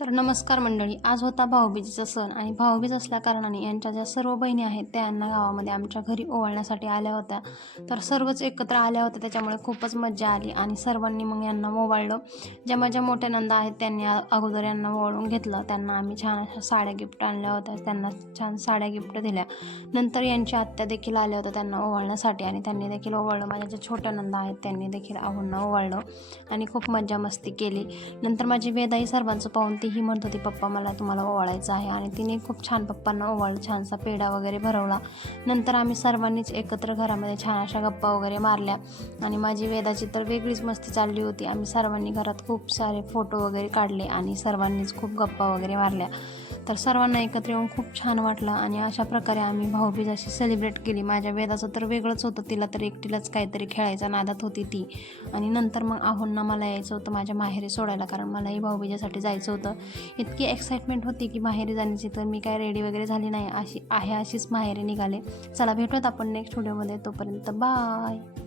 तर नमस्कार मंडळी, आज होता भाऊबीजेचा सण आणि भाऊबीज असल्या कारणाने यांच्या ज्या सर्व बहिणी आहेत त्या यांना गावामध्ये आमच्या घरी ओवाळण्यासाठी आल्या होत्या. तर सर्वच एकत्र आल्या होत्या, त्याच्यामुळे खूपच मज्जा आली आणि सर्वांनी मग यांना ओवाळलं. ज्या माझ्या मोठ्या नंदा आहेत त्यांनी अगोदर यांना ओवाळून घेतलं. त्यांना आम्ही छान अशा साड्या गिफ्ट आणल्या होत्या, त्यांना छान साड्या गिफ्ट दिल्या. नंतर यांच्या आत्या देखील आल्या होत्या त्यांना ओवाळण्यासाठी आणि त्यांनी देखील ओवाळलं. माझ्या ज्या छोट्या नंदा आहेत त्यांनी देखील आहोंना ओवाळलं आणि खूप मज्जा मस्ती केली. नंतर माझी वेदाई सर्वांचं पाहून ही म्हणत होती, पप्पा मला तुम्हाला ओवाळायचं आहे, आणि तिने खूप छान पप्पांना ओवाळलं, छानसा पेढा वगैरे भरवला. नंतर आम्ही सर्वांनीच एकत्र घरामध्ये छान अशा गप्पा वगैरे मारल्या आणि माझी वेदाची तर वेगळीच मस्ती चालली होती. आम्ही सर्वांनी घरात खूप सारे फोटो वगैरे काढले आणि सर्वांनीच खूप गप्पा वगैरे मारल्या. तर सर्वांना एकत्र येऊन खूप छान वाटलं आणि अशा प्रकारे आम्ही भाऊबीज अशी सेलिब्रेट केली. माझ्या वेदाचं तर वेगळंच होतं, तिला तर एकटीलाच काहीतरी खेळायच्या नादात होती ती. आणि नंतर मग आहोंना मला यायचं होतं माझ्या माहेरी सोडायला, कारण मलाही भाऊबीजेसाठी जायचं होतं. इतकी एक्साइटमेंट होती की माहेरी जाण्याची, तर मी काय रेडी वगैरे झाली नाही, अशीच माहेरी निघाले. चला भेटूयात आपण नेक्स्ट व्हिडिओमध्ये, तोपर्यंत बाय.